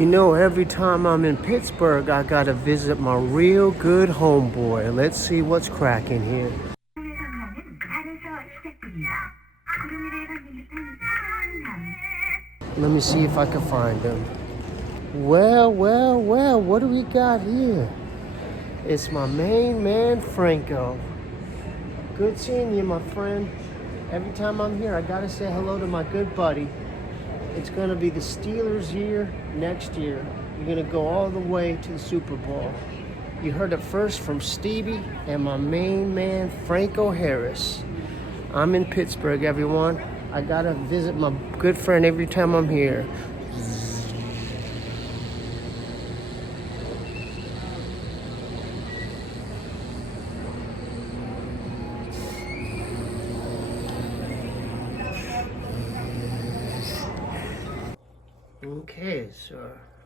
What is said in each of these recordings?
You know, every time I'm in Pittsburgh, I gotta visit my real good homeboy. Let's see what's cracking here. Let me see if I can find him. Well, what do we got here? It's my main man, Franco. Good seeing you, my friend. Every time I'm here, I gotta say hello to my good buddy. It's gonna be the Steelers' year next year. You're gonna go all the way to the Super Bowl. You heard it first from Stevie and my main man, Franco Harris. I'm in Pittsburgh, everyone. I gotta visit my good friend every time I'm here. Okay, so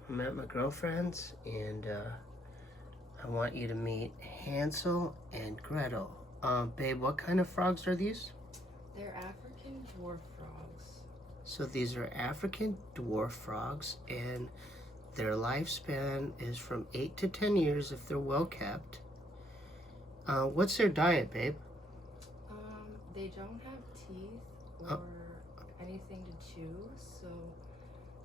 I'm at my girlfriend's, and I want you to meet Hansel and Gretel. Babe, what kind of frogs are these? They're African dwarf frogs. So these are African dwarf frogs, and their lifespan is from 8 to 10 years if they're well kept. What's their diet, babe? They don't have teeth or anything to chew, so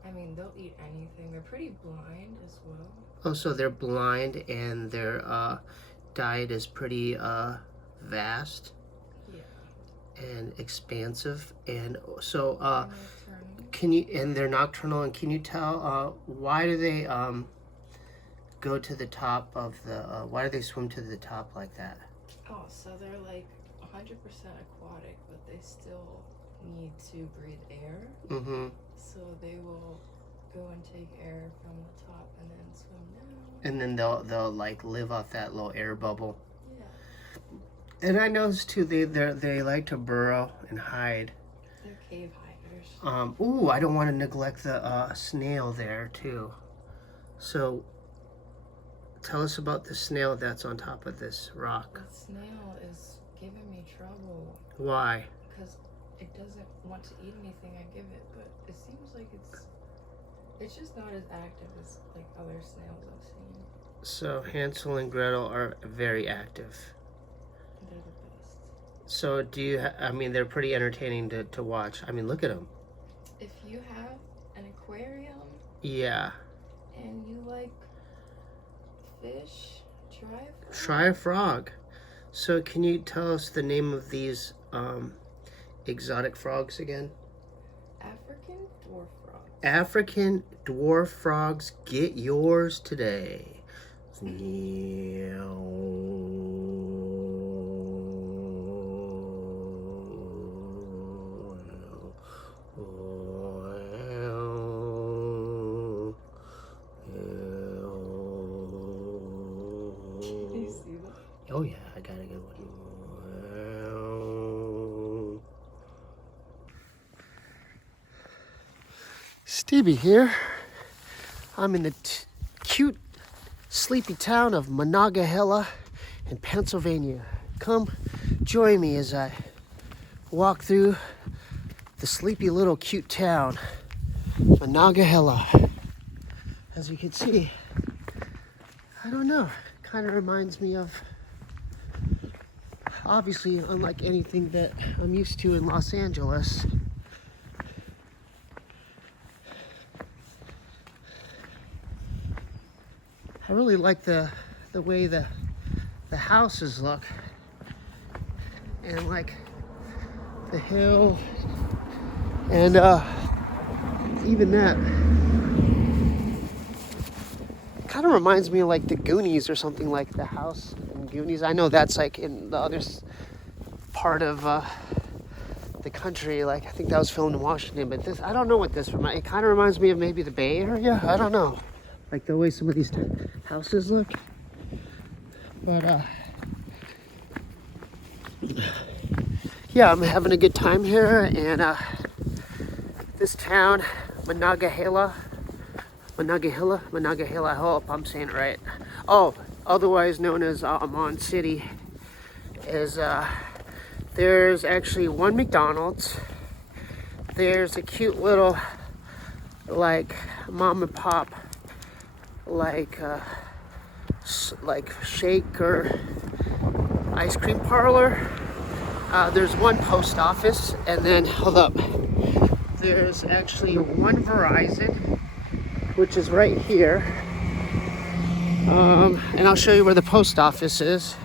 I mean, they'll eat anything. They're pretty blind as well. Oh, so they're blind and their diet is pretty vast. Yeah. And expansive. And so they're nocturnal, and can you tell why do they go to the top of the why do they swim to the top like that? Oh, so they're like 100% aquatic, but they still need to breathe air. Mm-hmm. So they will go and take air from the top and then swim down. And then they'll like live off that little air bubble. Yeah. And I noticed too they like to burrow and hide. They're cave hiders. Ooh, I don't want to neglect the snail there too. So tell us about the snail that's on top of this rock. The snail is giving me trouble. Why? Because it doesn't want to eat anything I give it, but it seems like it's just not as active as like other snails I've seen. So Hansel and Gretel are very active. They're the best. So do you? I mean, they're pretty entertaining to watch. I mean, look at them. If you have an aquarium, yeah, and you like fish, try a frog. Try a frog. So can you tell us the name of these exotic frogs again? African dwarf frogs. African dwarf frogs, get yours today. Oh yeah, I got a good one. Stevie here. I'm in the cute, sleepy town of Monongahela in Pennsylvania. Come join me as I walk through the sleepy little cute town, Monongahela. As you can see, I don't know, kind of reminds me of, obviously unlike anything that I'm used to in Los Angeles. I really like the way the houses look, and like the hill, and even that kind of reminds me of like the Goonies or something, like the house in Goonies. I know that's like in the other part of the country, like I think that was filmed in Washington, but this, I don't know what this reminds. It kind of reminds me of maybe the Bay Area. I don't know, like the way some of these houses look. But yeah, I'm having a good time here, and this town, Monongahela, I hope I'm saying it right. Oh, otherwise known as Amman City, is there's actually one McDonald's. There's a cute little like mom and pop like shake or ice cream parlor. There's one post office, and then hold up, there's actually one Verizon, which is right here. And I'll show you where the post office is.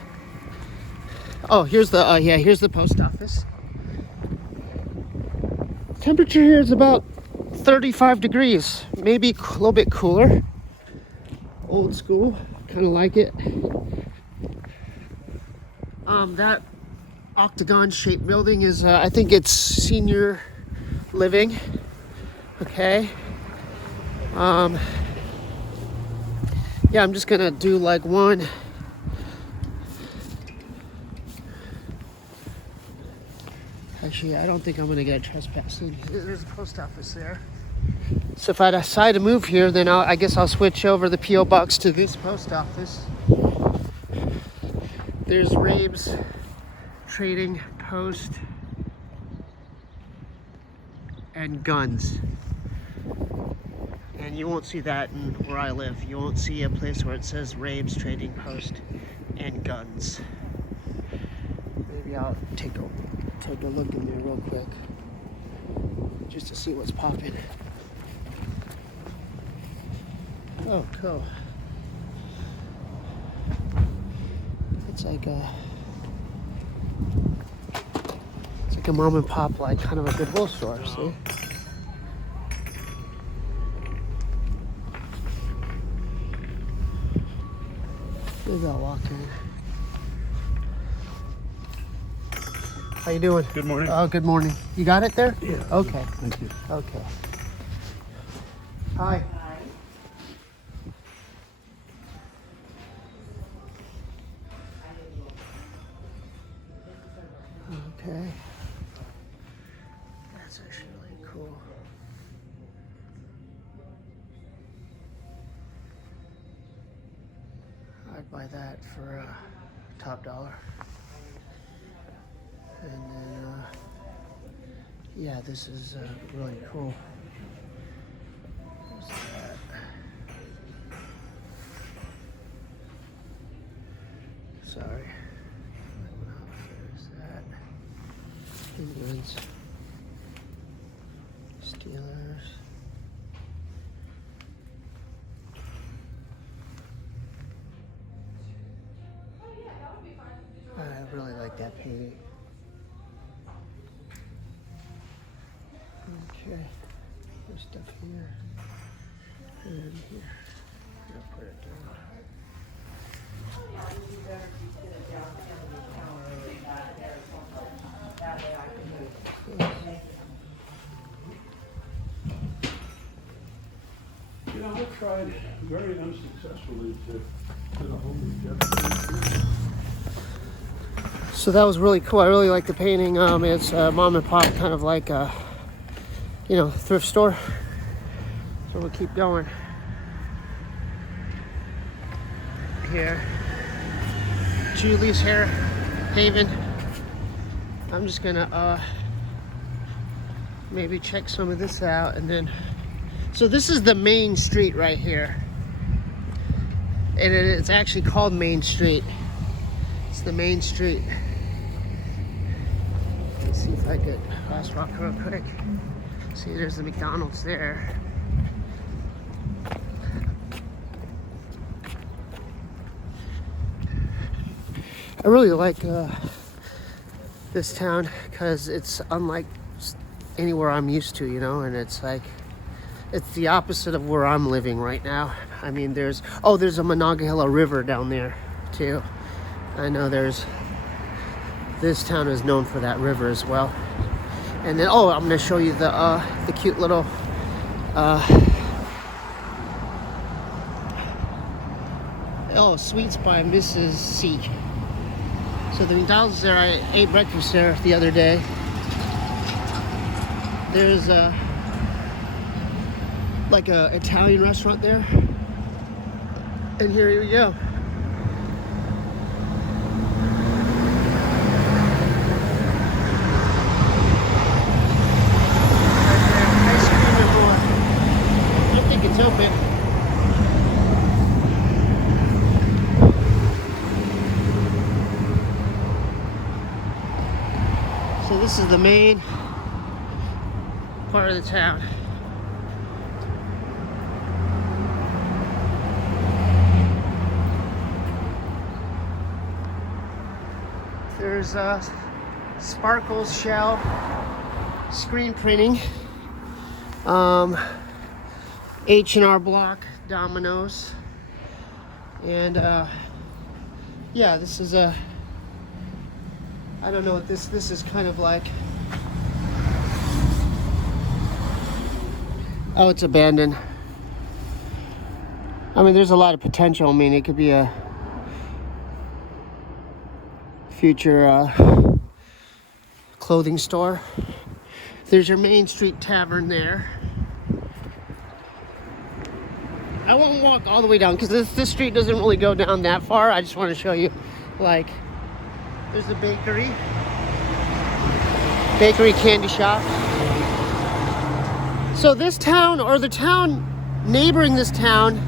Oh, here's the here's the post office. Temperature here is about 35 degrees, maybe a little bit cooler. Old school, kind of like it. That octagon shaped building is I think it's senior living. Okay. Yeah, I'm just gonna do like one. Actually, I don't think I'm gonna get trespassing. There's a post office there. So if I decide to move here, then I guess I'll switch over the P.O. box to this post office. There's Rabe's Trading Post and guns. And you won't see that in where I live. You won't see a place where it says Rabe's Trading Post and guns. Maybe I'll take a look in there real quick, just to see what's popping. Oh, cool. It's like a mom and pop, like kind of a Goodwill store. See? Maybe I'll walk in. How you doing? Good morning. Oh, good morning. You got it there? Yeah. Okay. Thank you. Okay. Hi. Okay. That's actually really cool. I'd buy that for top dollar. And then, yeah, this is really cool. What's that? Sorry. There's that. Indians. Steelers. I really like that painting. Okay, there's stuff here and here. I'll put it down. You know, I tried very unsuccessfully to get a hold of Jeff. So that was really cool. I really like the painting. It's mom and pop, kind of like a, thrift store. So we'll keep going here. Julie's Hair Haven. I'm just gonna maybe check some of this out, and then so this is the main street right here, and it's actually called Main Street. It's the main street. Let's see if I could crosswalk real quick. See, there's the McDonald's there. I really like this town because it's unlike anywhere I'm used to, and it's like, it's the opposite of where I'm living right now. I mean, there's a Monongahela River down there too. I know this town is known for that river as well. And then, I'm gonna show you the cute little Sweets by Mrs. C. So the McDonald's there, I ate breakfast there the other day. There's like a Italian restaurant there. And here we go. Ice cream and more. I think it's open. This is the main part of the town. There's Sparkles Shell screen printing, H&R Block, Domino's, and yeah, this is a, I don't know what this is kind of like. Oh, it's abandoned. I mean, there's a lot of potential. I mean, it could be a future clothing store. There's your Main Street Tavern there. I won't walk all the way down because this street doesn't really go down that far. I just want to show you, like, there's the bakery candy shop. So this town, or the town neighboring this town,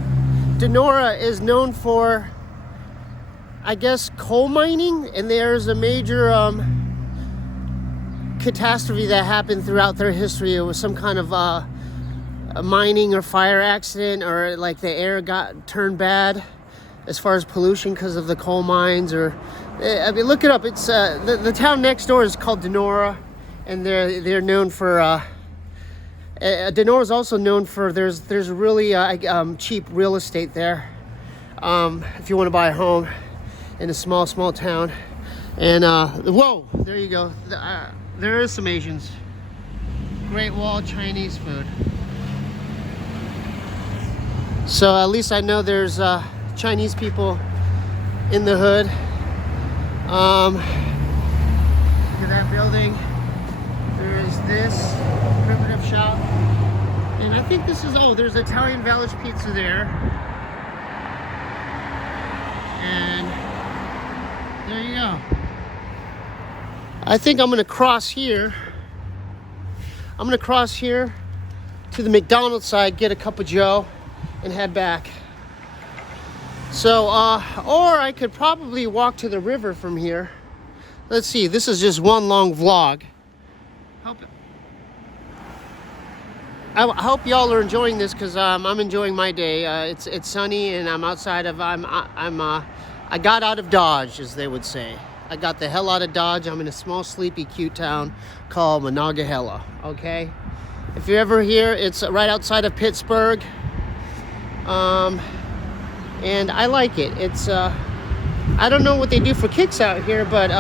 Denora, is known for, I guess, coal mining, and there's a major catastrophe that happened throughout their history. It was some kind of a mining or fire accident, or like the air got turned bad as far as pollution because of the coal mines. Or I mean, look it up. It's the town next door is called Denora, and they're known for Denora is also known for there's really cheap real estate there if you want to buy a home in a small town. And whoa, there you go. There is some Asians. Great Wall Chinese food. So at least I know there's Chinese people in the hood. Look at that building. There is this primitive shop. And I think this is, oh, there's Italian Village Pizza there. And there you go. I think I'm gonna cross here. I'm gonna cross here to the McDonald's side, get a cup of Joe, and head back. So, or I could probably walk to the river from here. Let's see, this is just one long vlog. I hope y'all are enjoying this, because I'm enjoying my day. It's sunny, and I'm outside of, I got out of Dodge, as they would say. I got the hell out of Dodge. I'm in a small, sleepy, cute town called Monongahela, okay? If you're ever here, it's right outside of Pittsburgh. And I like it. It's, I don't know what they do for kicks out here, but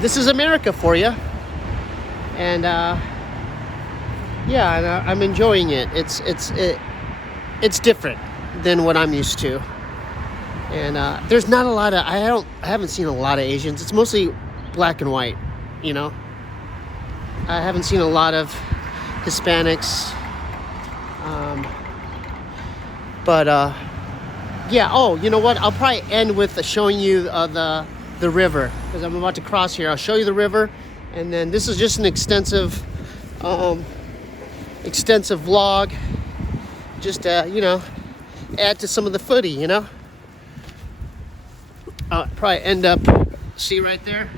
this is America for you. And, yeah, and I'm enjoying it. It's different than what I'm used to. And there's not a lot of, I haven't seen a lot of Asians. It's mostly black and white, you know. I haven't seen a lot of Hispanics. But yeah. Oh, you know what? I'll probably end with showing you the river, because I'm about to cross here. I'll show you the river, and then this is just an extensive vlog. Just you know, add to some of the footy, you know. I'll probably end up, see right there,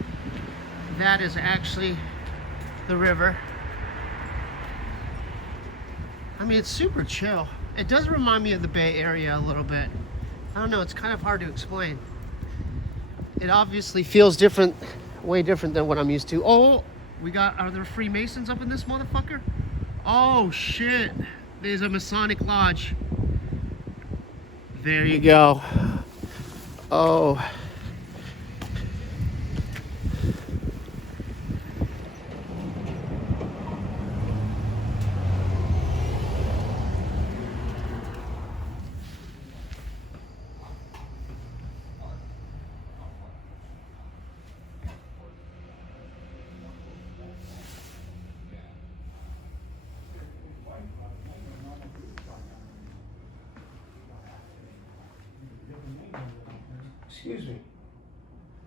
that is actually the river. I mean, it's super chill. It does remind me of the Bay Area a little bit. I don't know, it's kind of hard to explain. It obviously feels different, way different than what I'm used to. Oh, are there Freemasons up in this motherfucker? Oh shit, there's a Masonic lodge. There you go. Oh.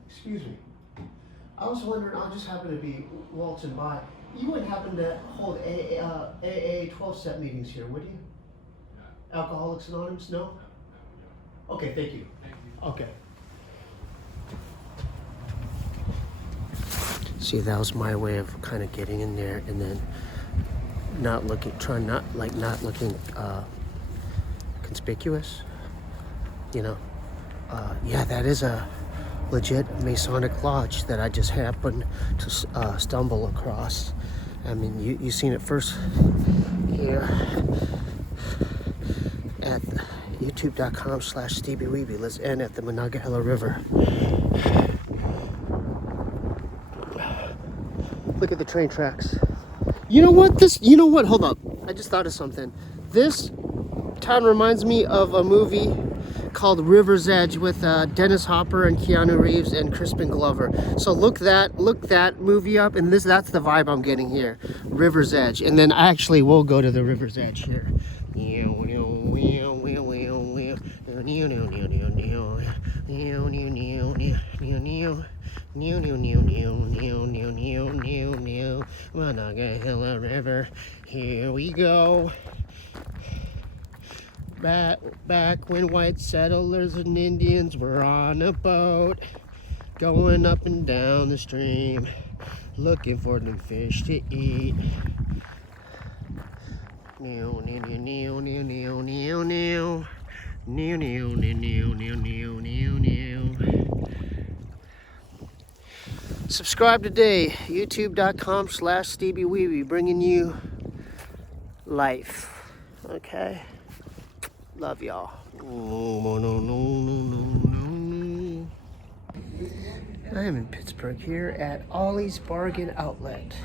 Excuse me. I was wondering, I just happened to be waltzing by. You wouldn't happen to hold AA 12-step meetings here, would you? Alcoholics Anonymous? No? Okay, thank you. Okay. See, that was my way of kind of getting in there and then not looking conspicuous, you know. Yeah, that is a legit Masonic lodge that I just happened to stumble across. I mean, you seen it first here at youtube.com/SteeBee'S. Let's end at the Monongahela River. Look at the train tracks. You know what? Hold up. I just thought of something. This town reminds me of a movie called River's Edge with Dennis Hopper and Keanu Reeves and Crispin Glover. So look that movie up, and that's the vibe I'm getting here. River's Edge. And then actually we'll go to the River's Edge here. Monongahela River, here we go. Back when white settlers and Indians were on a boat, going up and down the stream, looking for them fish to eat. Subscribe today, youtube.com/SteeBee'S, bringing you life. Okay? Love y'all. I am in Pittsburgh here at Ollie's Bargain Outlet.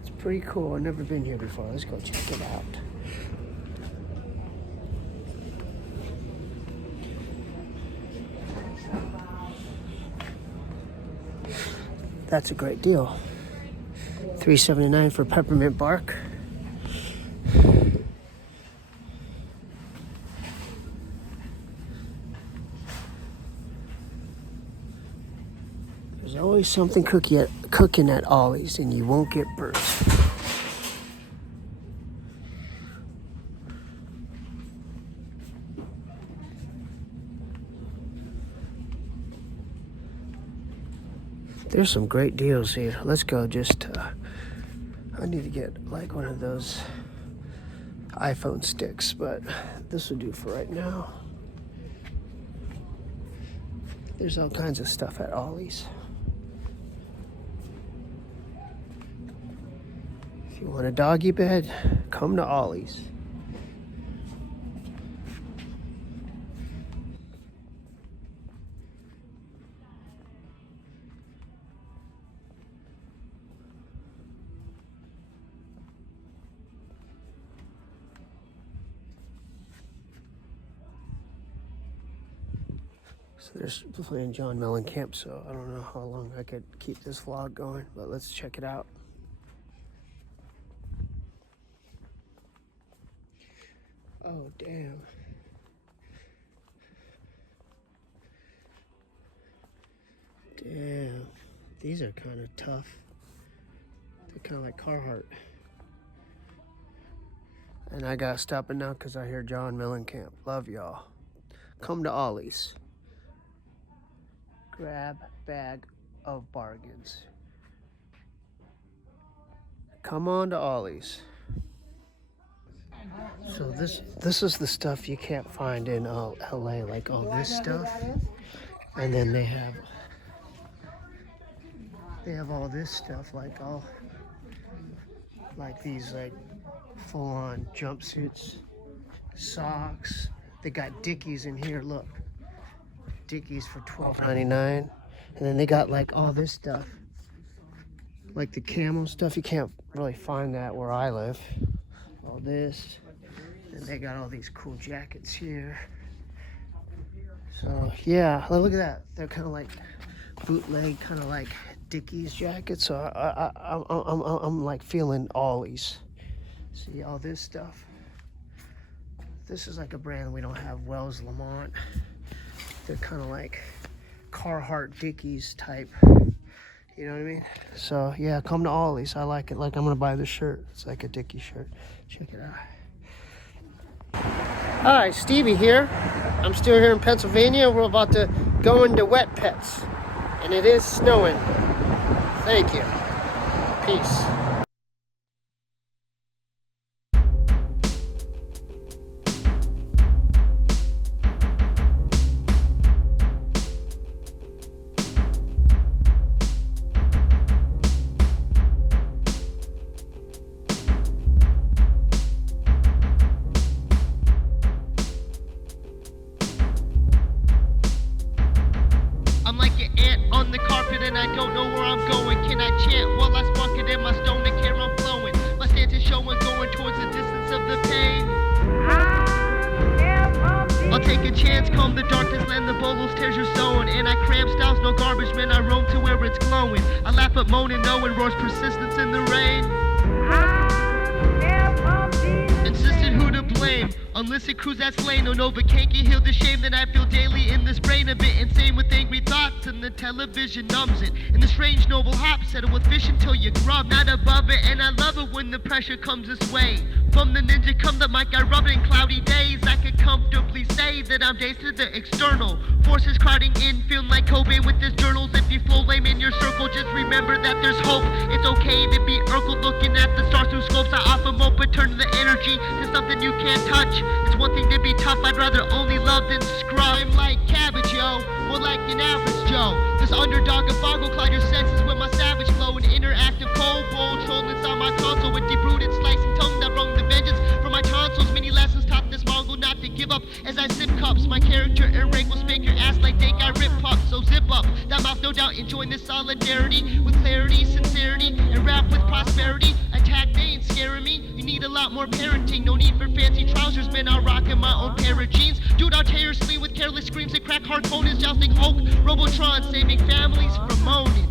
It's pretty cool. I've never been here before. Let's go check it out. That's a great deal. $3.79 for peppermint bark. There's always something cooking at Ollie's, and you won't get burnt. There's some great deals here. Let's go. I need to get like one of those iPhone sticks, but this will do for right now. There's all kinds of stuff at Ollie's. If you want a doggy bed, come to Ollie's. So there's playing John Mellencamp, so I don't know how long I could keep this vlog going, but let's check it out. Oh, damn. Damn. These are kind of tough. They're kind of like Carhartt. And I gotta stop it now because I hear John Mellencamp. Love y'all. Come to Ollie's. Grab bag of bargains. Come on to Ollie's. So this is the stuff you can't find in LA, like all this stuff. And then they have all this stuff, like these like full-on jumpsuits, socks. They got Dickies in here, look. Dickies for $12.99. And then they got like all this stuff, like the camo stuff. You can't really find that where I live. All this, and they got all these cool jackets here. So yeah, look at that. They're kind of like bootleg, kind of like Dickies jackets. So I'm like feeling Ollie's. See all this stuff. This is like a brand we don't have, Wells Lamont. They're kind of like Carhartt Dickies type. You know what I mean? So yeah, come to Ollie's. I like it. Like I'm gonna buy this shirt. It's like a Dickie shirt. Check it out. Hi, Stevie here. I'm still here in Pennsylvania. We're about to go into Wet Pets. And it is snowing. Thank you. Peace. I'm like an ant on the carpet and I don't know where I'm going. Can I chant while I spark it in my stone and care I'm flowing? My stance is showing, going towards the distance of the pain. I'll take a chance, calm the darkness, land the bolos, tears your sewing. And I cram styles, no garbage, man, I roam to where it's glowing. I laugh at moaning, knowing roars persistence in the rain. Insisted who to blame, unlisted crews that's slain. No Nova can't get healed the shame that I feel daily in this brain. A bit insane with angry thoughts and the television numbs it. In the strange noble hop, settle with fish until you grub. Not above it and I love it when the pressure comes this way. From the ninja come the mic, I rub it in cloudy days. I could comfortably say that I'm dazed to the external forces crowding in, feeling like Cobain with his journals. If you flow lame in your circle, just remember that there's hope. It's okay to be Urkel looking at the stars through scopes. I often mope, but turn the energy to something you can't touch. It's one thing to be tough, I'd rather only love than scrub. I'm like cabbage, yo, or like an average Joe. This underdog of boggle cloud your senses with my savage flow. An interactive cold bowl troll inside my console with deep-rooted slicing tongue that brung the vengeance from my tonsils. Many lessons taught this Mongol not to give up as I sip cups. My character and rank will spank your ass like dank I rip pups. So zip up that mouth, no doubt enjoying this solidarity with clarity, sincerity, and rap with prosperity. Attack, they ain't scaring me. You need a lot more parenting. No need for fancy trousers, man. I'll rock in my own pair of jeans. Dude, I'll tear your sleeve with careless screams that crack hard phonies, jousting Hulk, Robotron, saving families from moaning.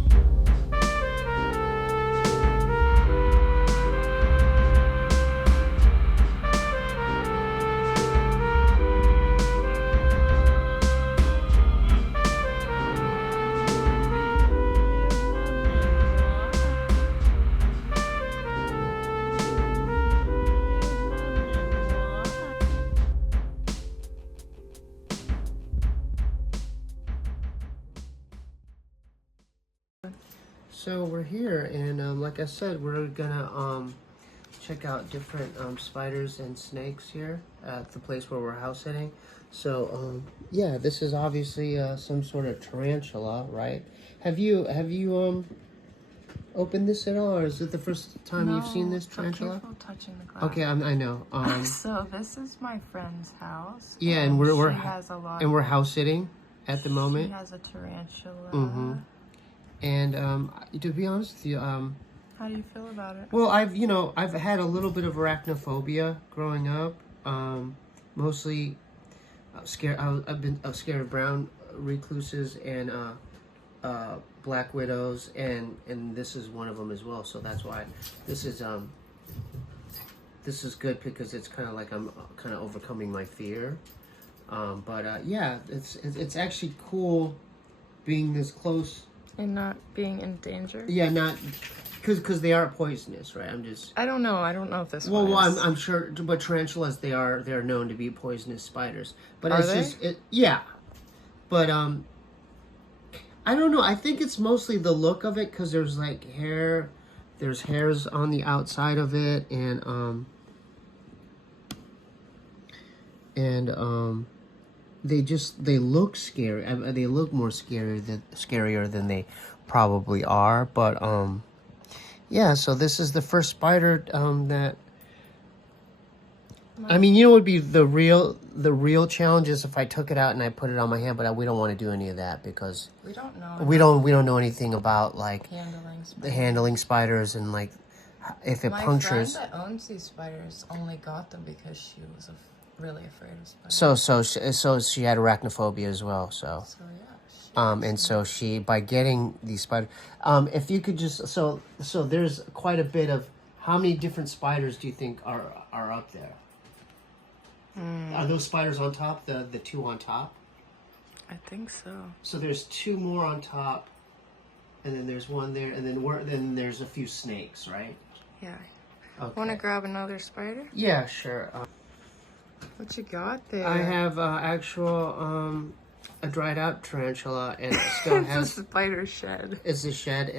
So we're here, and like I said, we're gonna check out different spiders and snakes here at the place where we're house sitting. So yeah, this is obviously some sort of tarantula, right? Have you opened this at all, or is it the first time you've seen this tarantula? No, careful touching the glass. Okay, I know. So this is my friend's house. Yeah, and we're house sitting at the moment. She has a tarantula. Mm-hmm. And to be honest with you, how do you feel about it? well, I've had a little bit of arachnophobia growing up. Mostly scared. I've been scared of brown recluses and black widows, and this is one of them as well. So that's why this is good, because it's kind of like I'm kind of overcoming my fear. Yeah, it's actually cool being this close. And not being in danger? Yeah, not because they are poisonous, right? I don't know if this well, one is. I'm sure, but tarantulas, they're known to be poisonous spiders. But Are it's they? just yeah. But I don't know. I think it's mostly the look of it, because there's like hair, there's hairs on the outside of it, and they look scary. They look more scarier than they probably are. But yeah. So this is the first spider that. I mean, what would be the real challenge is if I took it out and I put it on my hand. But we don't want to do any of that, because We don't know. we don't know anything about like handling spiders, and like if it punctures. My friend that owns these spiders only got them because she was really afraid of spiders. So she had arachnophobia as well. So yeah. and so she, by getting these spiders, if you could just so there's quite a bit of, how many different spiders do you think are up there? Are those spiders on top? The two on top? I think so. So there's two more on top, and then there's one there, and then there's a few snakes, right? Yeah. Okay. Want to grab another spider? Yeah, sure. What you got there? I have actual a dried out tarantula, and it still has It's a spider shed. it's a shed,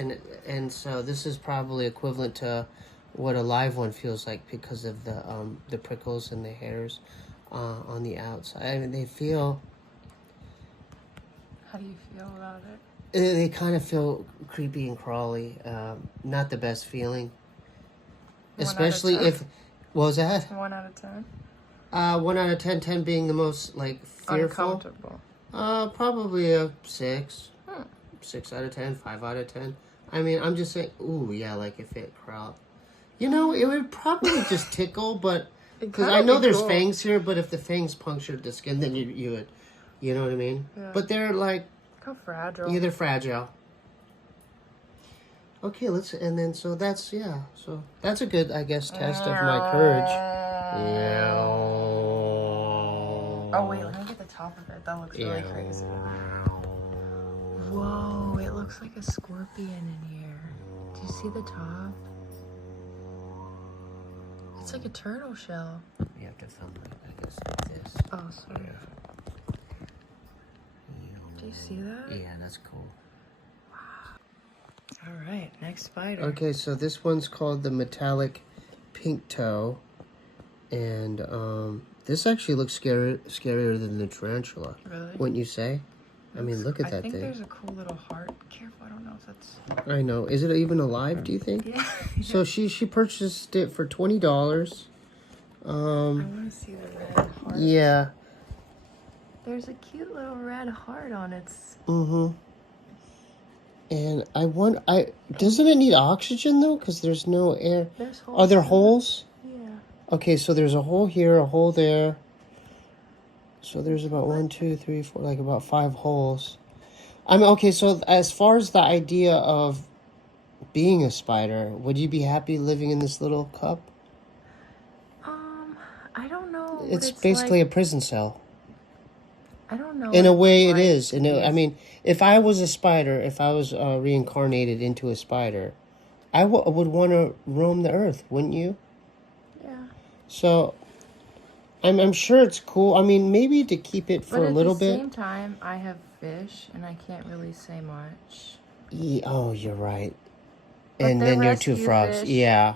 and so this is probably equivalent to what a live one feels like because of the prickles and the hairs on the outside. I mean, they feel. How do you feel about it? They kind of feel creepy and crawly. Not the best feeling. 1 out of Especially 10. if... What was that? 1 out of 10. 1 out of 10, 10 being the most, like, fearful. Uncomfortable. Probably a 6. Hmm. 6 out of 10, 5 out of 10. I mean, I'm just saying, ooh, yeah, like if it crawled. You know, it would probably just tickle, but... Because I know there's fangs here, but if the fangs punctured the skin, then you would... You know what I mean? Yeah. But they're, like... How fragile. Yeah, they're fragile. Okay, and then, so that's a good, I guess, test of my courage. Yeah. Oh, wait, let me get the top of it. That looks really crazy. Whoa, it looks like a scorpion in here. Do you see the top? It's like a turtle shell. You have to film it, I guess, like this. Oh, sorry. Do you see that? Yeah, that's cool. All right, next spider. Okay, so this one's called the metallic pink toe, and this actually looks scarier than the tarantula. Really? Wouldn't you say? I mean, look at that I think thing. there's a cool little heart. Careful, I don't know if that's... I know. Is it even alive, do you think? Yeah. So she purchased it for $20. I want to see the red heart. Yeah. There's a cute little red heart on its... Mm-hmm. And doesn't it need oxygen though? Because there's no air. There's holes. Are there holes? Yeah. Okay, so there's a hole here, a hole there. So there's about 1, 2, 3, 4, like about 5 holes. I mean, okay, so as far as the idea of being a spider, would you be happy living in this little cup? I don't know. It's basically like. a prison cell. I don't know. In a way, like. it is. I mean, if I was a spider, if I was reincarnated into a spider, I would want to roam the earth, wouldn't you? Yeah. So, I'm sure it's cool. I mean, maybe to keep it for a little bit. But at the same time, I have fish, and I can't really say much. Oh, you're right. But And they're then your 2 rescue frogs. fish. Yeah.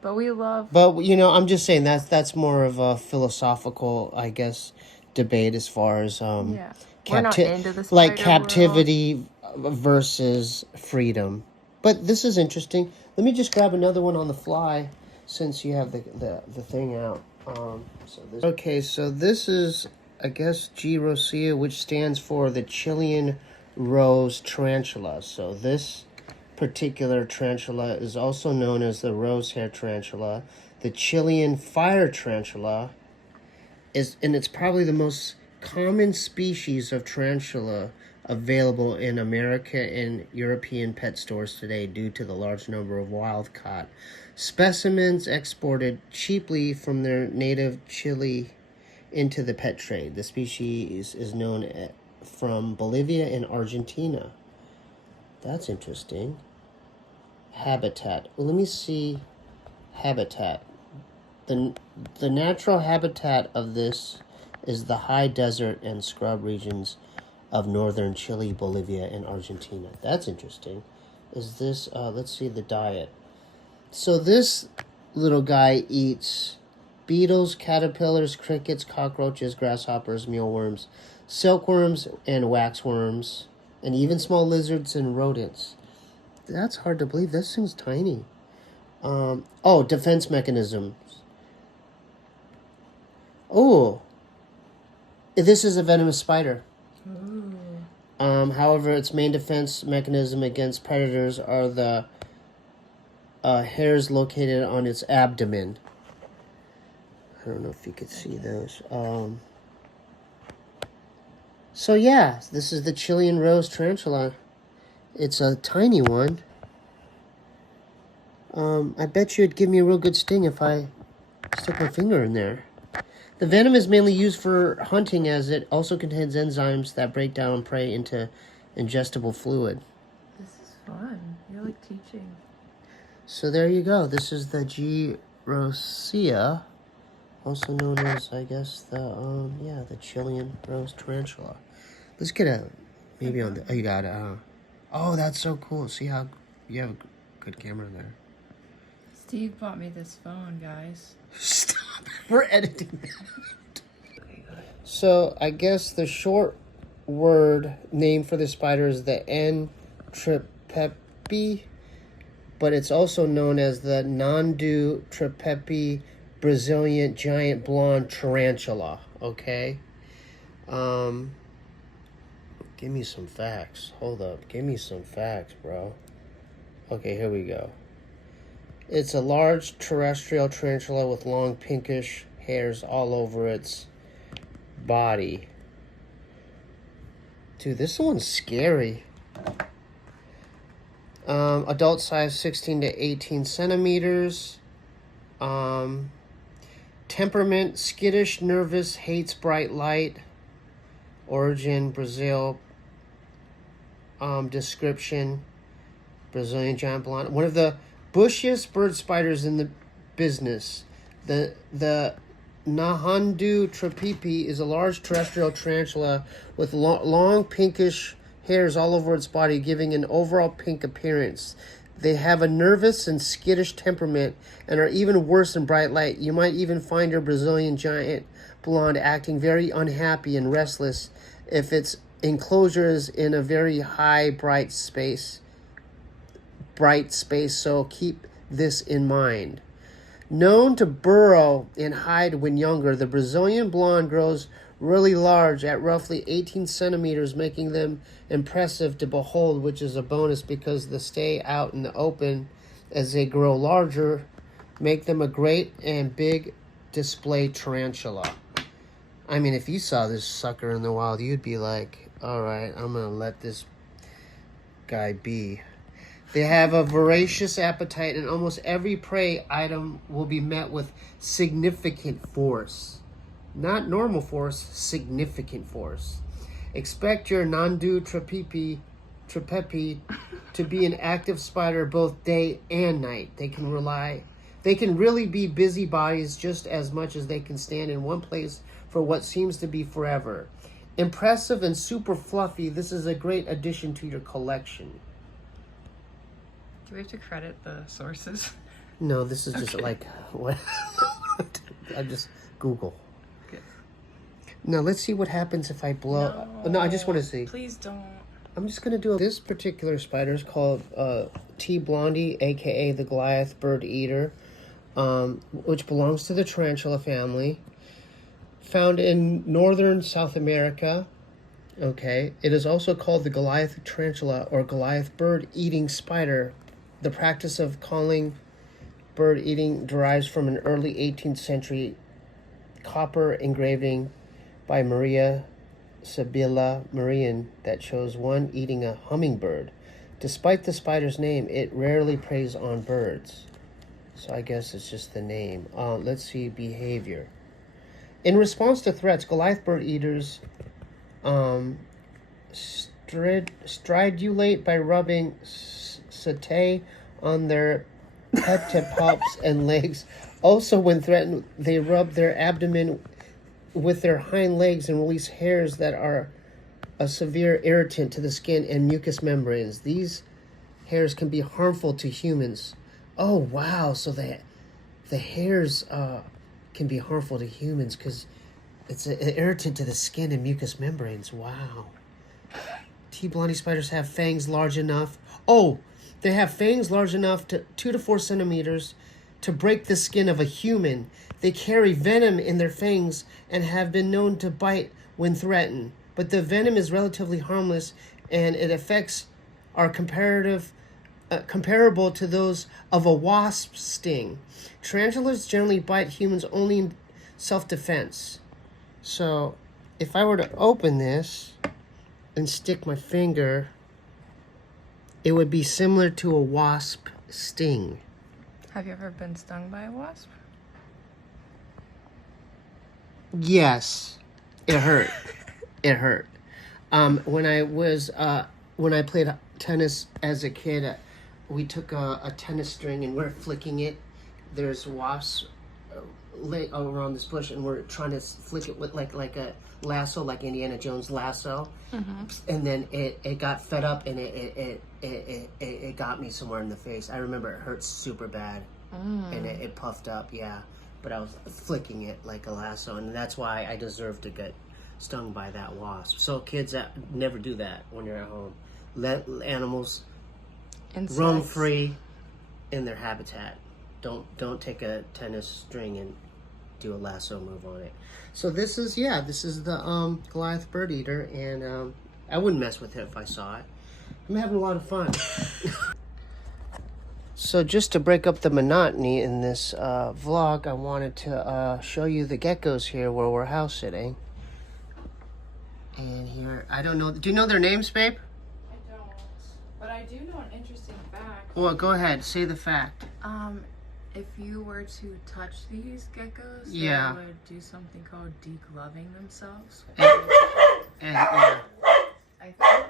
But we love... But, I'm just saying that's more of a philosophical, I guess, debate as far as yeah. We're not into the like spider captivity versus freedom. But this is interesting. Let me just grab another one on the fly since you have the thing out. So this is, I guess, G. rosea, which stands for the Chilean rose tarantula. So this particular tarantula is also known as the rose hair tarantula. The Chilean fire tarantula it's probably the most common species of tarantula available in America and European pet stores today due to the large number of wild-caught specimens exported cheaply from their native Chile into the pet trade. The species is known from Bolivia and Argentina. That's interesting. Habitat. Well, let me see habitat. The natural habitat of this is the high desert and scrub regions of northern Chile, Bolivia, and Argentina. That's interesting. Is this, let's see the diet. So this little guy eats beetles, caterpillars, crickets, cockroaches, grasshoppers, mealworms, silkworms, and waxworms, and even small lizards and rodents. That's hard to believe. This thing's tiny. Defense mechanisms. Oh, this is a venomous spider. Ooh. However, its main defense mechanism against predators are the hairs located on its abdomen. I don't know if you could see those. So yeah, this is the Chilean rose tarantula. It's a tiny one. I bet you it'd give me a real good sting if I stuck my finger in there. The venom is mainly used for hunting as it also contains enzymes that break down prey into ingestible fluid. This is fun. You're like teaching. So there you go. This is the G. rosea. Also known as, I guess, the Chilean rose tarantula. Let's get a, maybe on the, oh, you got it, oh, that's so cool. See how, you have a good camera there. Steve bought me this phone, guys. Stop. We're editing that. So, I guess the short word name for the spider is the N. tripepi, but it's also known as the Nandu tripepi Brazilian giant blonde tarantula, okay? Give me some facts. Hold up. Give me some facts, bro. Okay, here we go. It's a large terrestrial tarantula with long pinkish hairs all over its body. Dude, this one's scary. Adult size 16 to 18 centimeters. Temperament, skittish, nervous, hates bright light. Origin, Brazil. Description, Brazilian giant blonde. One of the bushiest bird spiders in the business. The Nahandu tripepi is a large terrestrial tarantula with long pinkish hairs all over its body, giving an overall pink appearance. They have a nervous and skittish temperament and are even worse in bright light. You might even find your Brazilian giant blonde acting very unhappy and restless if its enclosure is in a very high bright space, so keep this in mind. Known to burrow and hide when younger, the Brazilian blonde grows really large at roughly 18 centimeters, making them impressive to behold, which is a bonus because they stay out in the open as they grow larger, make them a great and big display tarantula. I mean, if you saw this sucker in the wild, you'd be like, all right, I'm going to let this guy be. They have a voracious appetite, and almost every prey item will be met with significant force. Not normal force, significant force. Expect your Nandu tripepi to be an active spider both day and night. They can really be busybodies just as much as they can stand in one place for what seems to be forever. Impressive and super fluffy, this is a great addition to your collection. Do we have to credit the sources? No, this is just like, what? I just Google. Good. Now, let's see what happens if I blow. No, I just want to see. Please don't. I'm just going to do this particular spider is called T. blondie, aka the Goliath bird eater, which belongs to the tarantula family. Found in northern South America. Okay. It is also called the Goliath tarantula or Goliath bird eating spider. The practice of calling bird eating derives from an early 18th century copper engraving by Maria Sibylla Marian that shows one eating a hummingbird. Despite the spider's name, it rarely preys on birds. So I guess it's just the name. Let's see behavior. In response to threats, Goliath bird eaters stridulate by rubbing satay on their pedipalps and legs. Also, when threatened, they rub their abdomen with their hind legs and release hairs that are a severe irritant to the skin and mucous membranes. These hairs can be harmful to humans. Oh, wow. So the hairs can be harmful to humans because it's an irritant to the skin and mucous membranes. Wow. T. blondie spiders have fangs large enough. Oh, they have fangs large enough to 2 to 4 centimeters to break the skin of a human. They carry venom in their fangs and have been known to bite when threatened. But the venom is relatively harmless and its effects are comparable to those of a wasp sting. Tarantulas generally bite humans only in self-defense. So if I were to open this and stick my finger, it would be similar to a wasp sting. Have you ever been stung by a wasp? Yes, it hurt. It hurt. When I played tennis as a kid, we took a tennis string and we're flicking it. There's wasps lay around this bush, and we're trying to flick it with like a lasso, like Indiana Jones lasso, and then it got fed up, and it got me somewhere in the face. I remember it hurt super bad, and it puffed up, yeah. But I was flicking it like a lasso, and that's why I deserve to get stung by that wasp. So kids, never do that when you're at home. Let animals roam free in their habitat. Don't take a tennis string and do a lasso move on it. So this is the Goliath bird eater, and I wouldn't mess with it if I saw it. I'm having a lot of fun. So just to break up the monotony in this vlog, I wanted to show you the geckos here where we're house sitting. And here, I don't know, do you know their names, babe? I don't, but I do know an interesting fact. Well, go ahead, say the fact. If you were to touch these geckos, Yeah. they would do something called degloving themselves. Yeah. I think.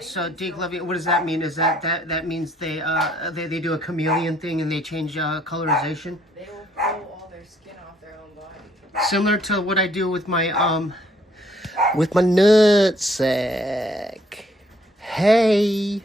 So degloving, what does that mean? Is that means they do a chameleon thing and they change colorization? They will pull all their skin off their own body. Similar to what I do with my nutsack. Hey.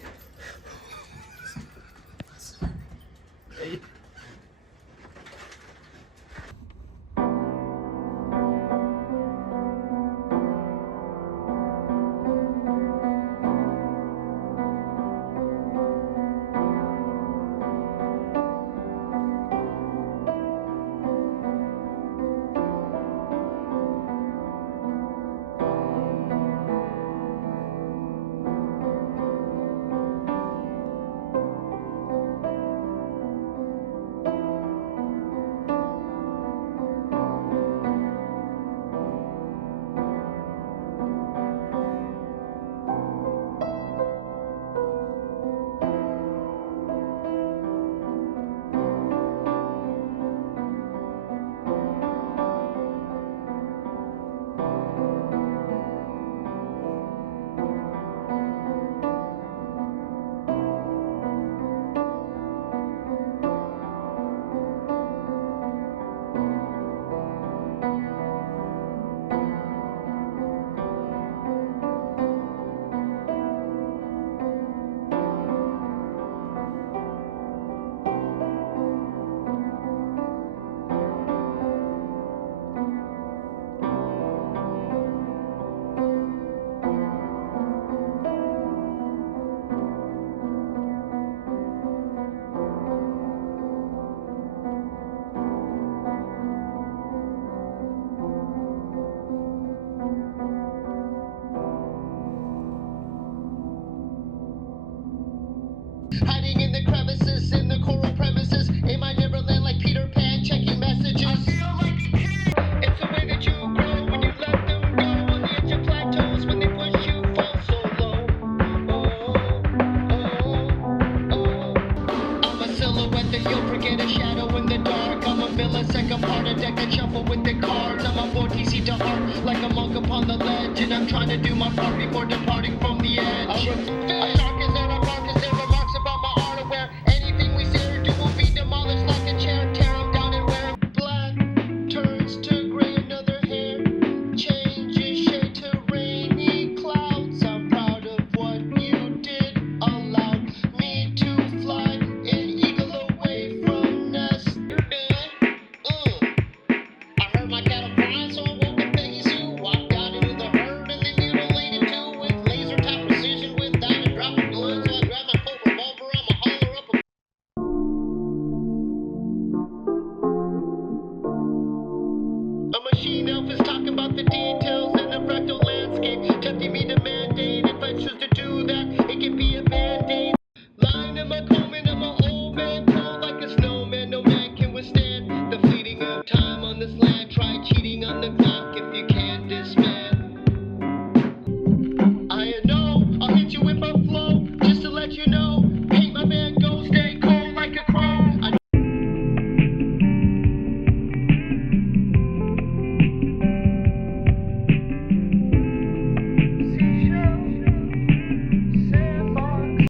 Hiding in the crevices, in the coral premises, in my Neverland like Peter Pan, checking messages. I feel like a kid. It's the way that you grow when you let them go on the edge of plateaus when they push you fall so low. I'm a silhouette that you'll forget, a shadow in the dark. I'm a millisecond part, a deck that shuffle with the cards. I'm a 4 TC to heart, like a monk upon the ledge, and I'm trying to do my part before departing.